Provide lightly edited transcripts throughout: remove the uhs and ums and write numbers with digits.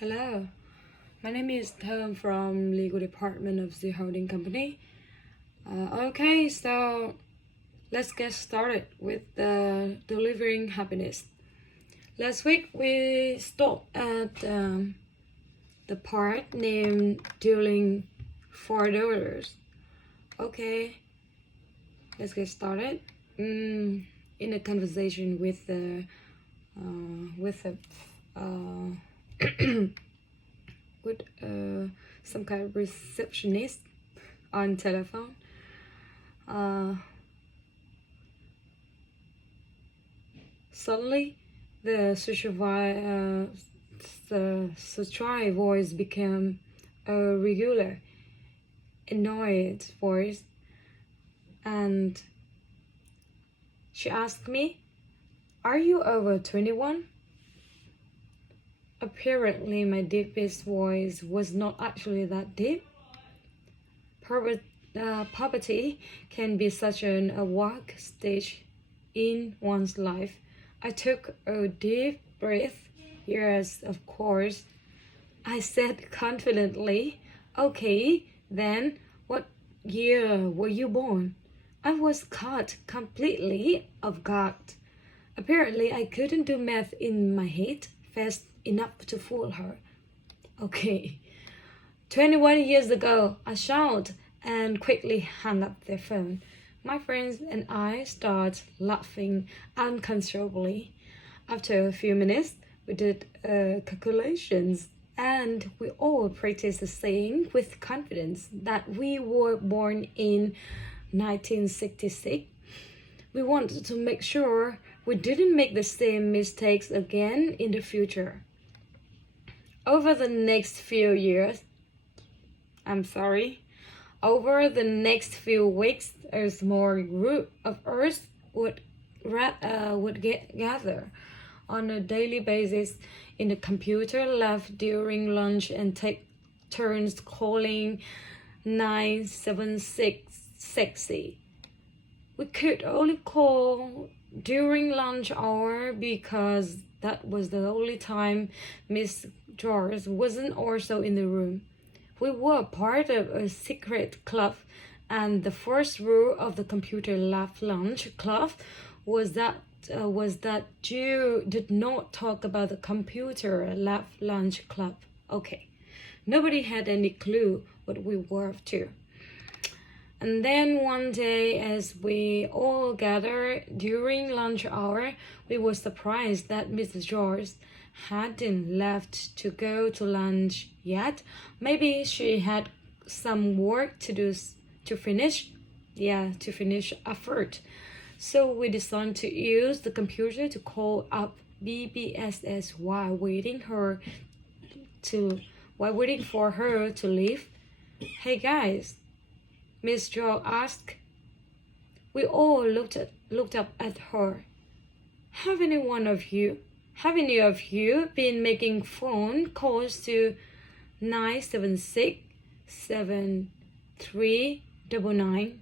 Hello, my name is Thom from legal department of the holding company. Okay, so let's get started with the delivering happiness. Last week we stopped at the part named dealing $4. Okay, let's get started. In a conversation with the with some kind of receptionist on telephone. Suddenly, the Suchai voice became a regular, annoyed voice, and she asked me, "Are you over 21?" Apparently, my deepest voice was not actually that deep. Poverty can be such a walk stage in one's life. I took a deep breath. Yes, of course. I said confidently, "Okay, then what year were you born?" I was caught completely off guard. Apparently, I couldn't do math in my head fast enough to fool her. "Okay, 21 years ago," I shouted and quickly hung up the phone. My friends and I started laughing uncontrollably. After a few minutes, we did calculations and we all practiced saying with confidence that we were born in 1966. We wanted to make sure we didn't make the same mistakes again in the future. Over the next few weeks, a small group of us would gather on a daily basis in the computer lab during lunch and take turns calling 976 sexy. We could only call during lunch hour because that was the only time Miss George wasn't also in the room. We were part of a secret club, and the first rule of the computer lab lunch club was that you did not talk about the computer lab lunch club. Okay, nobody had any clue what we were up to. And then one day, as we all gathered during lunch hour, we were surprised that Mrs. George hadn't left to go to lunch yet. Maybe she had some work to do to finish effort. So we decided to use the computer to call up BBSS while waiting for her to leave. "Hey guys," Miss Jo asked. We all looked up at her. Have any of you been making phone calls to 976-7399?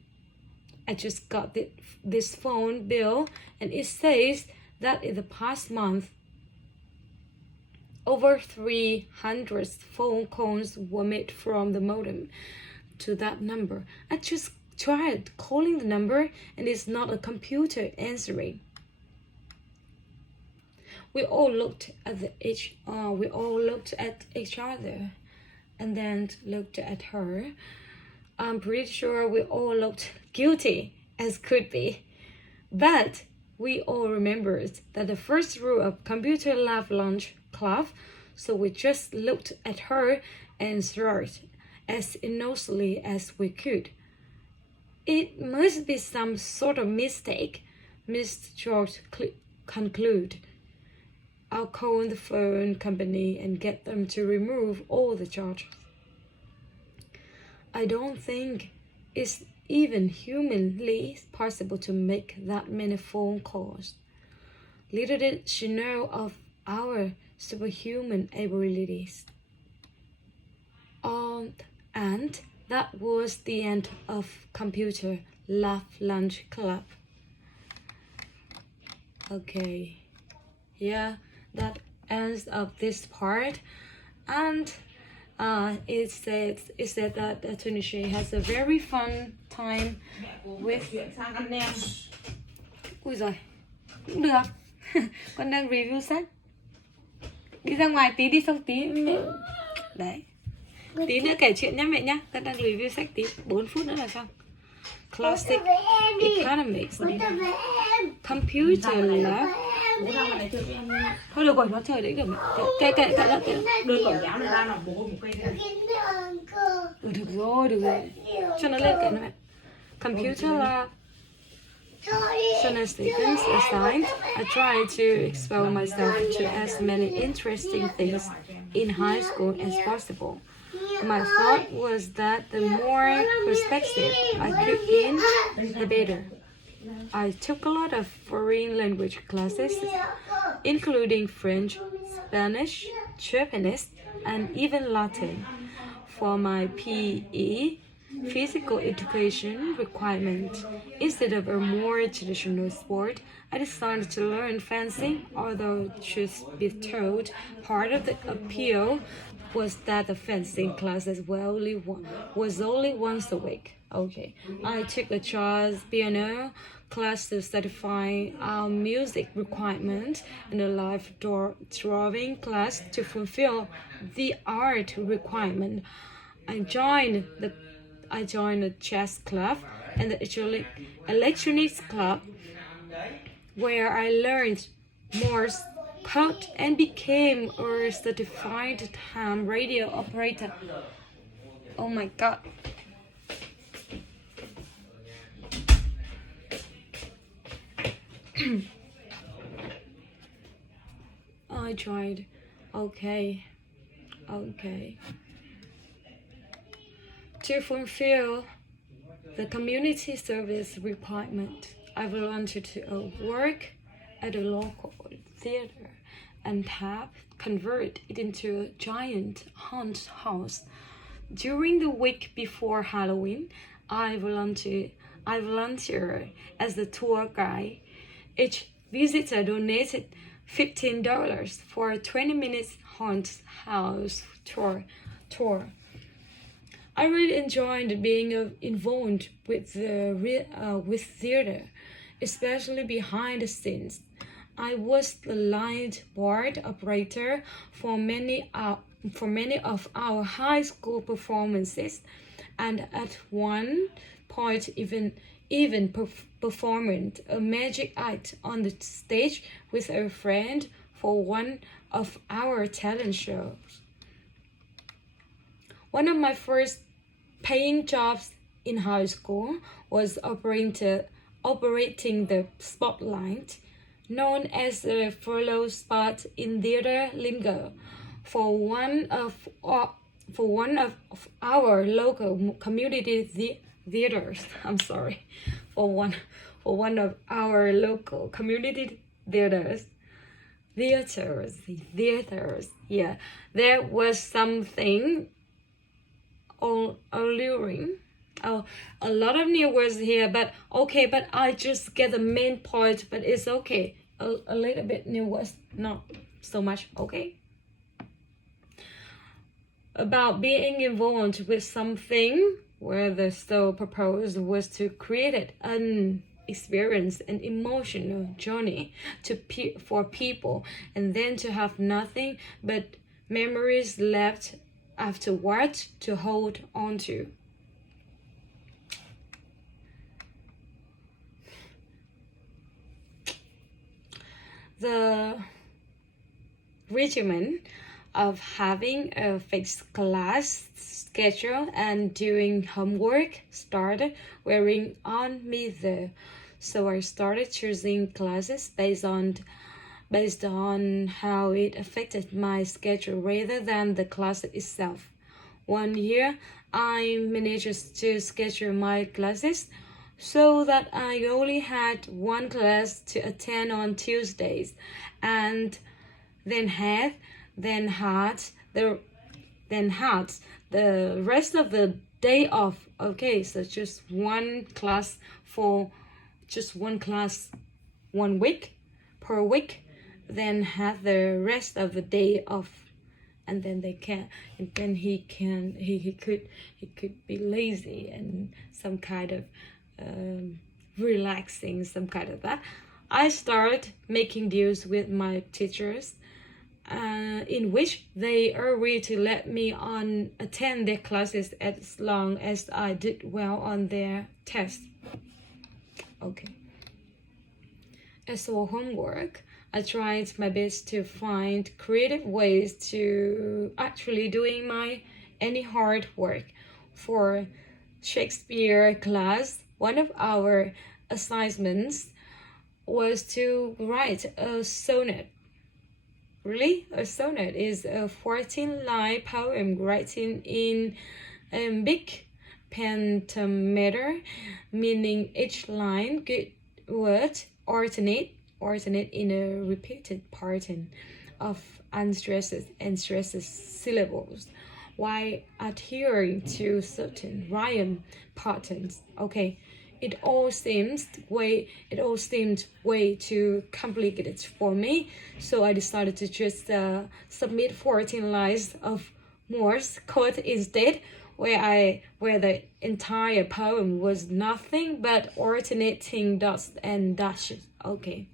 I just got this phone bill and it says that in the past month, over 300 phone calls were made from the modem to that number. I just tried calling the number and it's not a computer answering. We all looked at each other and then looked at her. I'm pretty sure we all looked guilty as could be. But we all remembered that the first rule of computer lab lunch club, so we just looked at her and shrugged as innocently as we could. "It must be some sort of mistake," Miss George concluded. "I'll call the phone company and get them to remove all the charges." I don't think it's even humanly possible to make that many phone calls. Little did she know of our superhuman abilities. And that was the end of Computer Lab Lunch Club. Okay, yeah, that ends of this part. and it said that Tunisia has a very fun time with. Ui rồi, cũng được. Con đang review sách. Đi ra ngoài tí đi, xong tí đấy. Tí nữa kể chuyện nhé mẹ nhá. Con đang review sách tí, 4 phút nữa là xong. Classic Economics, Computer Lab. Thôi được rồi, nó chơi đấy được mẹ. Kệ Đưa cổng kéo này ra nào, bố một cây này. Được rồi. Cho nó lên kệ nó mẹ. Computer Lab. Soon as students assigned, I tried to expose myself to as many interesting things in high school as possible. My thought was that the more perspective I put in, the better. I took a lot of foreign language classes, including French, Spanish, Japanese, and even Latin. For my PE, physical education requirement, instead of a more traditional sport, I decided to learn fencing, although truth be told, part of the appeal was that the fencing classes was only once a week. Okay, I took a jazz piano class to satisfy our music requirement and a live drawing class to fulfill the art requirement. I joined a chess club and the electronics club, where I learned Morse code and became a certified ham radio operator. Oh my god. I tried. Okay. To fulfill the community service requirement, I volunteered to work at a local theater and have converted it into a giant haunted house. During the week before Halloween, I volunteered as the tour guide. Each visitor donated $15 for a 20-minute haunted house tour. I really enjoyed being involved with theater, especially behind the scenes. I was the light board operator for many of our high school performances, and at one point even performing a magic act on the stage with a friend for one of our talent shows. One of my first paying jobs in high school was operating the spotlight, known as the furlough spot in theater lingo, for one of our local community theaters. For one of our local community theaters. Yeah, there was something alluring. Oh, a lot of new words here, but okay, but I just get the main point, but it's okay. A little bit new words, not so much, okay? About being involved with something where the sole purpose was to create an experience, an emotional journey for people, and then to have nothing but memories left afterward to hold on to. The regimen of having a fixed class schedule and doing homework started wearing on me though. So I started choosing classes based on how it affected my schedule rather than the class itself. One year, I managed to schedule my classes so that I only had one class to attend on Tuesdays, and then had the rest of the day off. Okay, so just one class 1 week per week, then had the rest of the day off. and then they can, and then he could be lazy and some kind of relaxing, some kind of that. I started making deals with my teachers, in which they agreed to let me on attend their classes as long as I did well on their test. Okay. As for homework, I tried my best to find creative ways to actually doing my any hard work. For Shakespeare class, one of our assignments was to write a sonnet. Really? A sonnet is a 14-line poem written in big pentameter, meaning each line could word alternate in a repeated pattern of unstressed and stressed syllables while adhering to certain rhyme patterns. Okay, it all seemed way too complicated for me, so I decided to just submit 14 lines of Morse code instead, where the entire poem was nothing but alternating dots and dashes. Okay.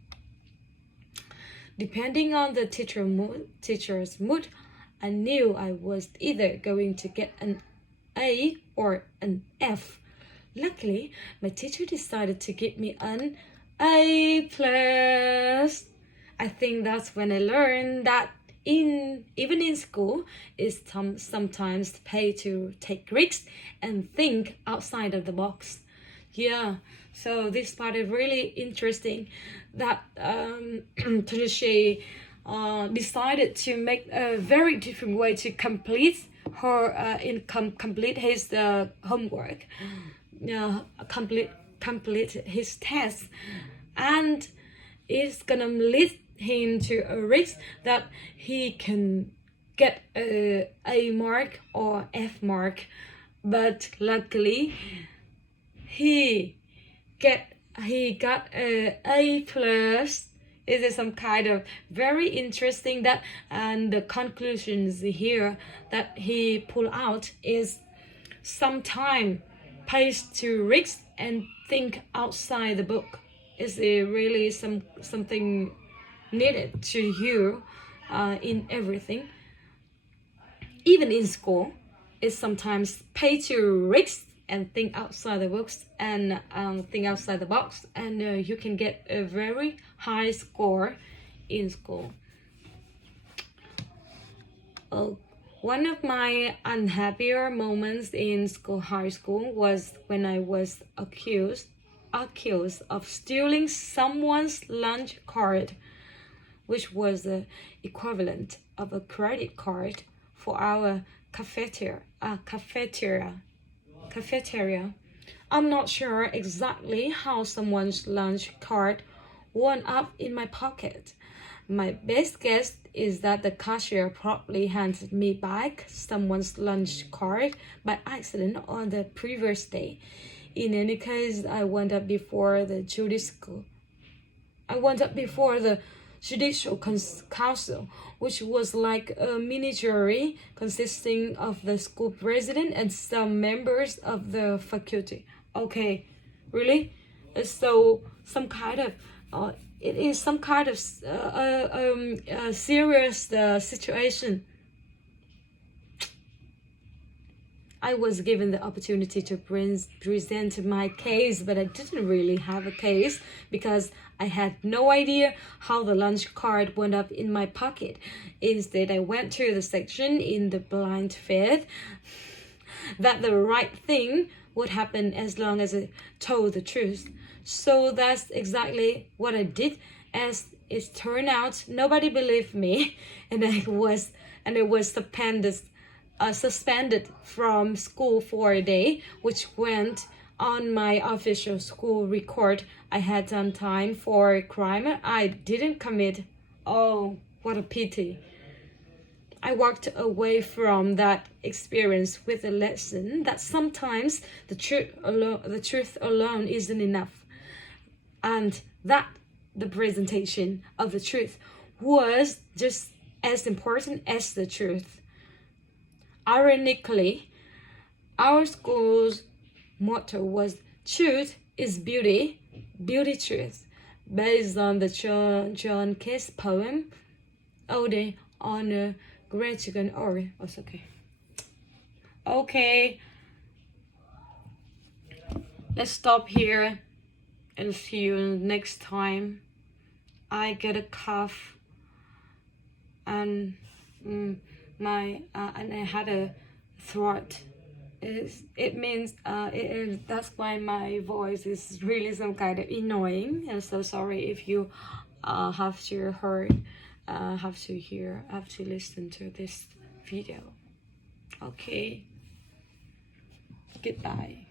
Depending on the teacher's mood, I knew I was either going to get an A or an F. Luckily, my teacher decided to give me an A+. I think that's when I learned that even in school, it's sometimes pay to take risks and think outside of the box. Yeah, so this part is really interesting that she decided to make a very different way to complete her complete his homework, complete his test, and it's gonna lead him to a risk that he can get a mark or F mark, but luckily he got A+. It is some kind of very interesting that, and the conclusions here that he pulled out is sometime pays to risk and think outside the book. Is really something needed to hear in everything. Even in school, it's sometimes pay to risk and think outside the box and think outside the box, and you can get a very high score in school. One of my unhappier moments in high school was when I was accused of stealing someone's lunch card, which was the equivalent of a credit card for our cafeteria. I'm not sure exactly how someone's lunch card wound up in my pocket. My best guess is that the cashier probably handed me back someone's lunch card by accident on the previous day. In any case, I wound up before the Judicial Council, which was like a mini jury consisting of the school president and some members of the faculty. Okay, really? So some kind of it is some kind of serious situation. I was given the opportunity to present my case, but I didn't really have a case because I had no idea how the lunch card wound up in my pocket. Instead, I went to the section in the blind faith that the right thing would happen as long as I told the truth. So that's exactly what I did. As it turned out, nobody believed me, and I was suspended from school for a day, which went on my official school record. I had done time for a crime I didn't commit. Oh, what a pity. I walked away from that experience with a lesson that sometimes the truth alone isn't enough, and that the presentation of the truth was just as important as the truth. Ironically, our school's motto was "Truth is beauty, beauty truth," based on the John Case poem "Ode on a Great Chicken." Oh, it's okay. Okay, let's stop here and see you next time. I get a cough and and I had a throat. It means that's why my voice is really some kind of annoying. I'm so sorry if you have to have to listen to this video. Okay, goodbye.